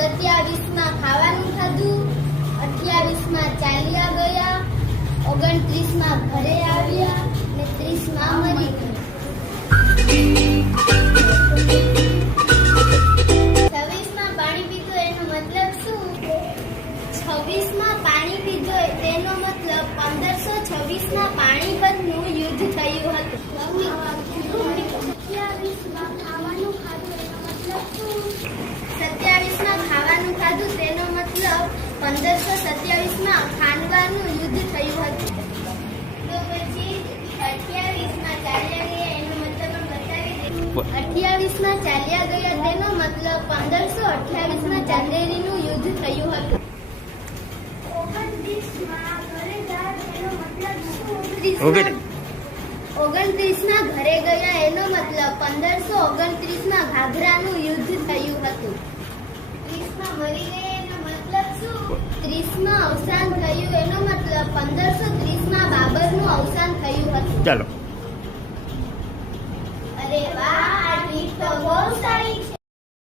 27માં ખાવાનું ખાધું, 28માં ચાલ્યા ગયા, 29માં ઘરે આવ્યા અને 30માં મરી ગયા. 26માં પાણી પીધું એનો મતલબ શું? 26માં પાણી પીધું તેનો મતલબ 1526માં પાણીપતનું યુદ્ધ થયું હતું. 27માં ખાવાનું ખાધું એનો મતલબ શું? 27માં ખાવાનું ખાધું તેનો મતલબ 1527માં ખાનવાનું યુદ્ધ થયું હતું. તો પછી 28માં ચાલ્યા ગયા એનો મતલબ બતાવી દે. 28માં ચાલ્યા ગયા તેનો મતલબ 1528માં ચાંદેરીનું યુદ્ધ થયું હતું. 29માં ઘરે ગયા એનો મતલબ શું? 29માં ઘરે ગયા એનો મતલબ 1529માં ઘાઘરાનું યુદ્ધ થયું હતું. 30માં મરી ગયા એનો મતલબ શું? 30માં અવસાન થયું એનો મતલબ 1530માં બાબરનું અવસાન થયું હતું. ચાલો.